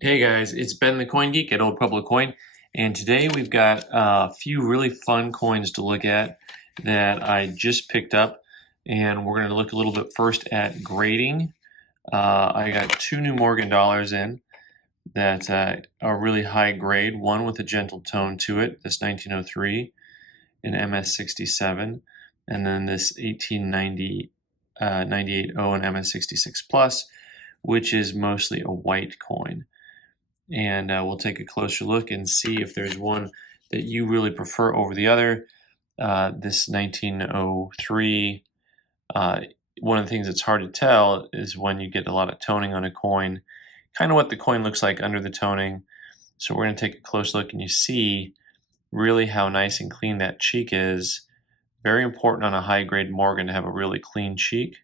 Hey guys, it's Ben the Coin Geek at Old Pueblo Coin, and today we've got a few really fun coins to look at that I just picked up, and we're going to look a little bit first at grading. I got two New Morgan dollars in that are really high grade, one with a gentle tone to it, this 1903 in MS67, and then this 1890 98.0 in MS66 Plus, which is mostly a white coin. And we'll take a closer look and see if there's one that you really prefer over the other. This 1903, one of the things that's hard to tell is when you get a lot of toning on a coin, kind of what the coin looks like under the toning. So we're going to take a close look and you see really how nice and clean that cheek is. Very important on a high grade Morgan to have a really clean cheek.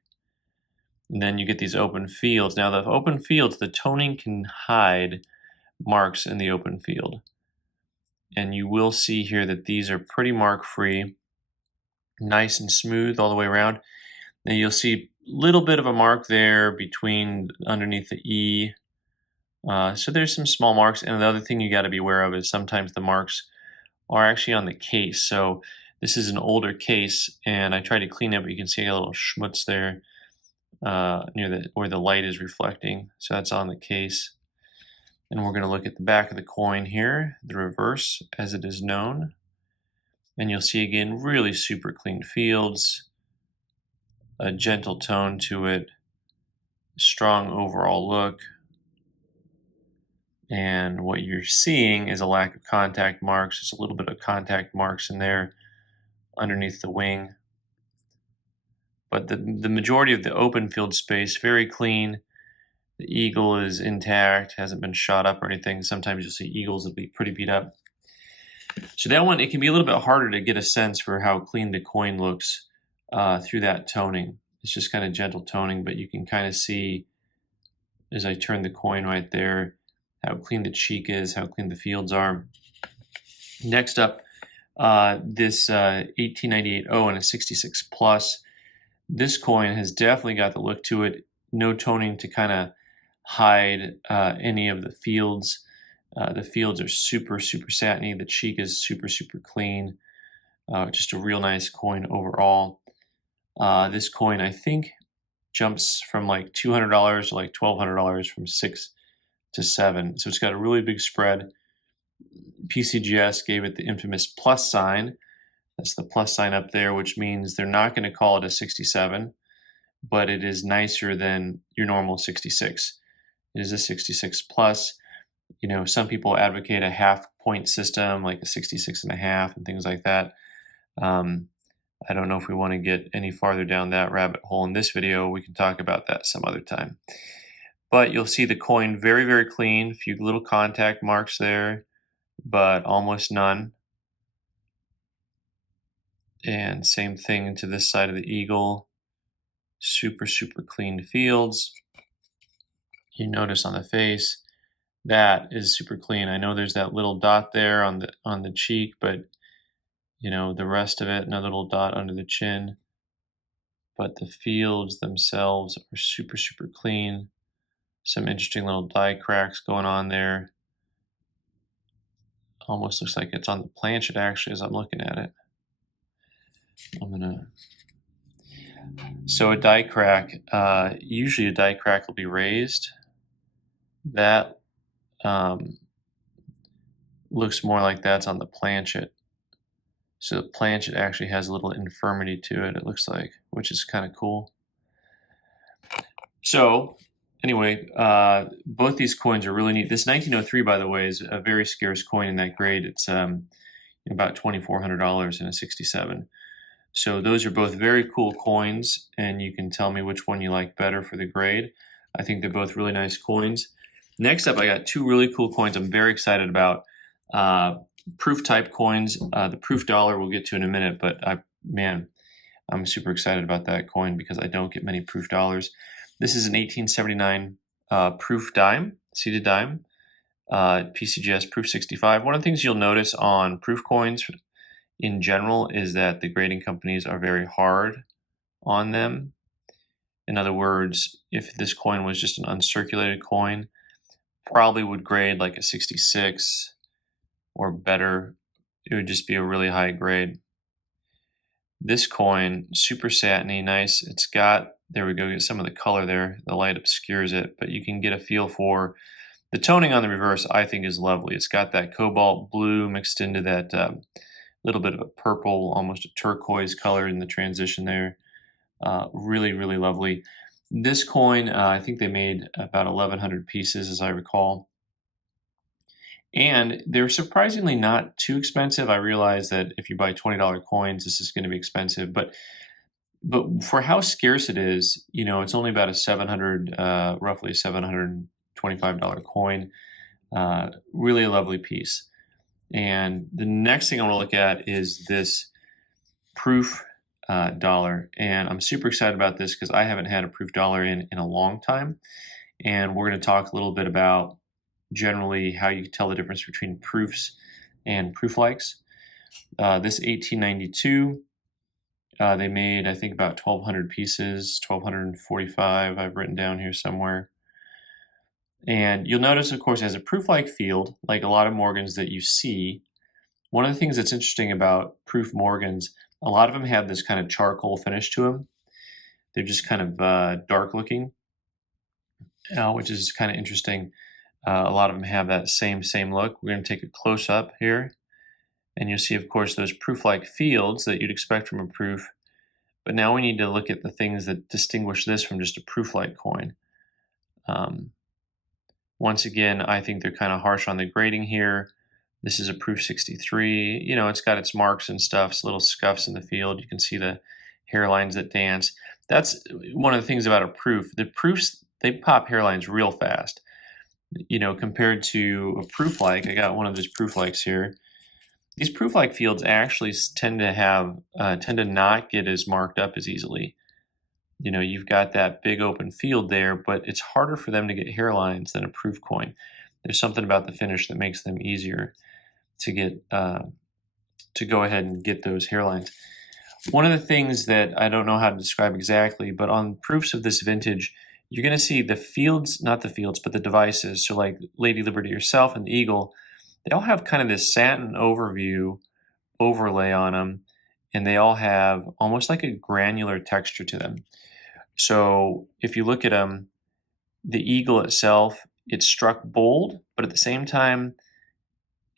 And then you get these open fields. Now the open fields, the toning can hide marks in the open field. And you will see here that these are pretty mark free, nice and smooth all the way around. Now you'll see a little bit of a mark there between underneath the E. So there's some small marks. And the other thing you got to be aware of is sometimes the marks are actually on the case. So this is an older case, and I tried to clean it, but you can see a little schmutz there near where the light is reflecting. So that's on the case. And we're going to look at the back of the coin here, the reverse as it is known. And you'll see again really super clean fields, a gentle tone to it, strong overall look. And what you're seeing is a lack of contact marks. There's a little bit of contact marks in there underneath the wing. But the majority of the open field space, very clean. The eagle is intact, hasn't been shot up or anything. Sometimes you'll see eagles that be pretty beat up. So that one, it can be a little bit harder to get a sense for how clean the coin looks through that toning. It's just kind of gentle toning, but you can kind of see as I turn the coin right there how clean the cheek is, how clean the fields are. Next up, this 1898.0 and a 66 Plus. This coin has definitely got the look to it. No toning to kind of hide any of the fields. The fields are super satiny. The cheek is super clean. Just a real nice coin overall. This coin, I think, jumps from like $200 to like $1,200 from 6 to 7. So it's got a really big spread. PCGS gave it the infamous plus sign. That's the plus sign up there, which means they're not going to call it a 67, but it is nicer than your normal 66. It is a 66 plus. You know, some people advocate a half point system like a 66.5 and things like that. I don't know if we want to get any farther down that rabbit hole in this video. We can talk about that some other time. But you'll see the coin very clean. A few little contact marks there, but almost none. And same thing to this side of the eagle. Super clean fields. You notice on the face, that is super clean. I know there's that little dot there on the cheek, but you know, the rest of it, another little dot under the chin. But the fields themselves are super clean. Some interesting little die cracks going on there. Almost looks like it's on the planchet actually as I'm looking at it. So a die crack, usually a die crack will be raised. That looks more like that's on the planchet. So the planchet actually has a little infirmity to it, it looks like, which is kind of cool. So anyway, both these coins are really neat. This 1903, by the way, is a very scarce coin in that grade. It's about $2,400 in a 67. So those are both very cool coins, and you can tell me which one you like better for the grade. I think they're both really nice coins. Next up, I got two really cool coins I'm very excited about. Proof type coins. The proof dollar we'll get to in a minute, but I'm super excited about that coin because I don't get many proof dollars. This is an 1879 proof dime, seated dime, PCGS proof 65. One of the things you'll notice on proof coins in general is that the grading companies are very hard on them. In other words, if this coin was just an uncirculated coin, probably would grade like a 66 or better. It would just be a really high grade. This coin, super satiny, nice. It's got, there we go, get some of the color there. The light obscures it, but you can get a feel for the toning on the reverse. I think is lovely. It's got that cobalt blue mixed into that little bit of a purple, almost a turquoise color in the transition there. Really, really lovely. This coin, I think they made about 1,100 pieces, as I recall. And they're surprisingly not too expensive. I realize that if you buy $20 coins, this is going to be expensive, but for how scarce it is, you know, it's only about a roughly $725 coin. Really a lovely piece. And the next thing I want to look at is this proof dollar, and I'm super excited about this because I haven't had a proof dollar in a long time. And we're going to talk a little bit about generally how you tell the difference between proofs and Prooflikes. This 1892, they made, I think, about 1,200 pieces, 1,245 I've written down here somewhere. And you'll notice, of course, as a Prooflike field, like a lot of Morgans that you see, one of the things that's interesting about proof Morgans, a lot of them have this kind of charcoal finish to them. They're just kind of dark looking, which is kind of interesting. A lot of them have that same look. We're going to take a close up here, and you'll see, of course, those proof-like fields that you'd expect from a proof. But now we need to look at the things that distinguish this from just a proof-like coin. Once again, I think they're kind of harsh on the grading here. This is a proof 63. You know, it's got its marks and stuff, it's little scuffs in the field. You can see the hairlines that dance. That's one of the things about a proof. The proofs, they pop hairlines real fast. You know, compared to a Prooflike, I got one of those Prooflikes here. These Prooflike fields actually tend to not get as marked up as easily. You know, you've got that big open field there, but it's harder for them to get hairlines than a proof coin. There's something about the finish that makes them easier to get to go ahead and get those hairlines. One of the things that I don't know how to describe exactly, but on proofs of this vintage, you're going to see the fields, not the fields, but the devices. So like Lady Liberty herself and the Eagle, they all have kind of this satin overlay on them, and they all have almost like a granular texture to them. So if you look at them, the Eagle itself, it's struck bold, but at the same time,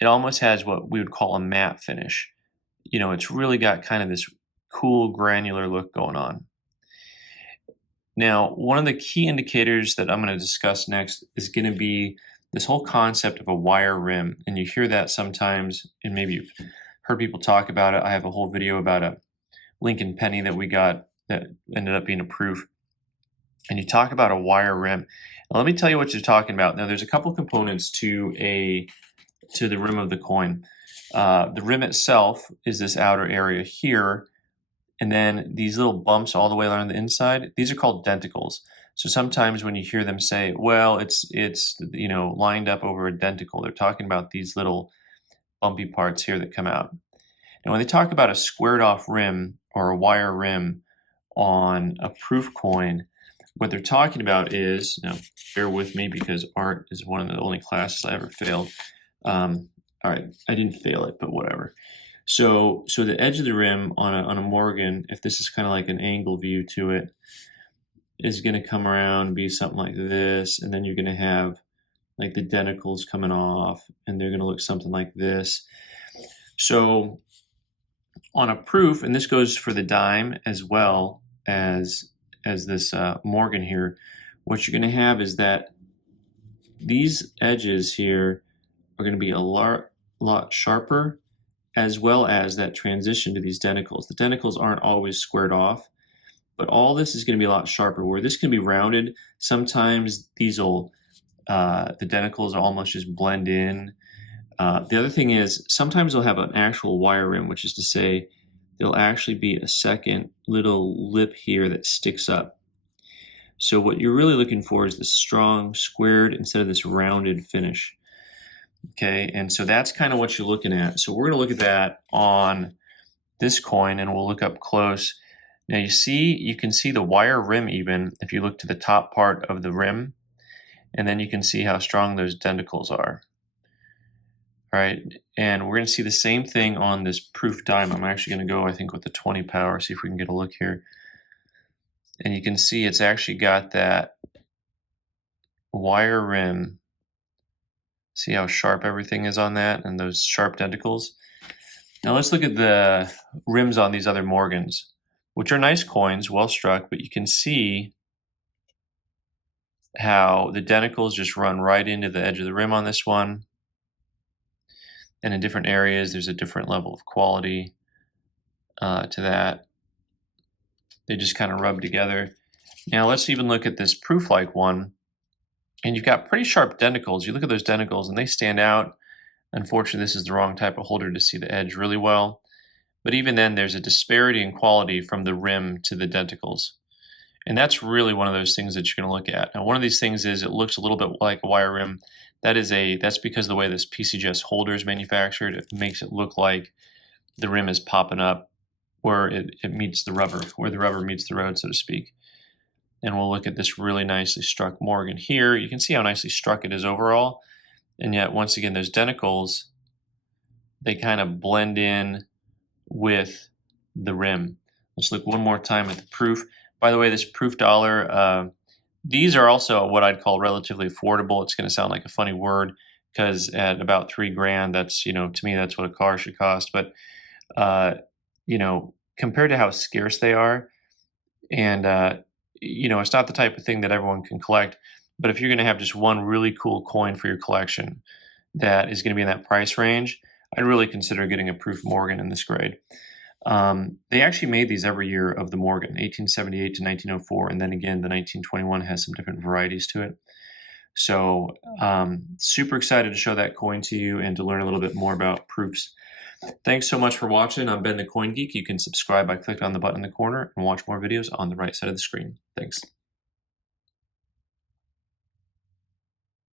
it almost has what we would call a matte finish. You know, it's really got kind of this cool granular look going on. Now, one of the key indicators that I'm going to discuss next is going to be this whole concept of a wire rim. And you hear that sometimes, and maybe you've heard people talk about it. I have a whole video about a Lincoln penny that we got that ended up being a proof. And you talk about a wire rim. Now, let me tell you what you're talking about. Now, there's a couple components to the rim of the coin. The rim itself is this outer area here. And then these little bumps all the way around the inside, these are called denticles. So sometimes when you hear them say, well, it's you know, lined up over a denticle, they're talking about these little bumpy parts here that come out. Now when they talk about a squared off rim or a wire rim on a proof coin, what they're talking about is, now bear with me because art is one of the only classes I ever failed. All right, I didn't fail it, but whatever. So the edge of the rim on a Morgan, if this is kind of like an angle view to it, is going to come around and be something like this, and then you're going to have like the denticles coming off, and they're going to look something like this. So on a proof, and this goes for the dime as well as this Morgan here, what you're going to have is that these edges here are going to be a lot sharper, as well as that transition to these denticles. The denticles aren't always squared off, but all this is going to be a lot sharper. Where this can be rounded, sometimes these will, the denticles almost just blend in. The other thing is, sometimes they'll have an actual wire rim, which is to say, there'll actually be a second little lip here that sticks up. So what you're really looking for is the strong squared instead of this rounded finish. Okay, and so that's kind of what you're looking at. So we're going to look at that on this coin, and we'll look up close. Now you can see the wire rim even if you look to the top part of the rim. and then you can see how strong those denticles are. All right, and we're going to see the same thing on this proof dime. I'm actually going to go, I think, with the 20 power, see if we can get a look here. And you can see it's actually got that wire rim. See how sharp everything is on that and those sharp denticles? Now let's look at the rims on these other Morgans, which are nice coins, well struck, but you can see how the denticles just run right into the edge of the rim on this one. And in different areas, there's a different level of quality to that. They just kind of rub together. Now let's even look at this Prooflike one. And you've got pretty sharp denticles. You look at those denticles and they stand out. Unfortunately, this is the wrong type of holder to see the edge really well. But even then, there's a disparity in quality from the rim to the denticles. And that's really one of those things that you're going to look at. Now, one of these things is it looks a little bit like a wire rim. That's because of the way this PCGS holder is manufactured. It makes it look like the rim is popping up where it meets the rubber, where the rubber meets the road, so to speak. And we'll look at this really nicely struck Morgan here. You can see how nicely struck it is overall. And yet, once again, those denticles, they kind of blend in with the rim. Let's look one more time at the proof. By the way, this proof dollar, these are also what I'd call relatively affordable. It's going to sound like a funny word because at about $3 grand, that's, to me, that's what a car should cost. But, compared to how scarce they are, and, it's not the type of thing that everyone can collect. But if you're going to have just one really cool coin for your collection that is going to be in that price range, I'd really consider getting a proof Morgan in this grade. They actually made these every year of the Morgan, 1878 to 1904, and then again, the 1921 has some different varieties to it. So super excited to show that coin to you and to learn a little bit more about proofs. Thanks so much for watching. I'm Ben the Coin Geek. You can subscribe by clicking on the button in the corner and watch more videos on the right side of the screen. Thanks.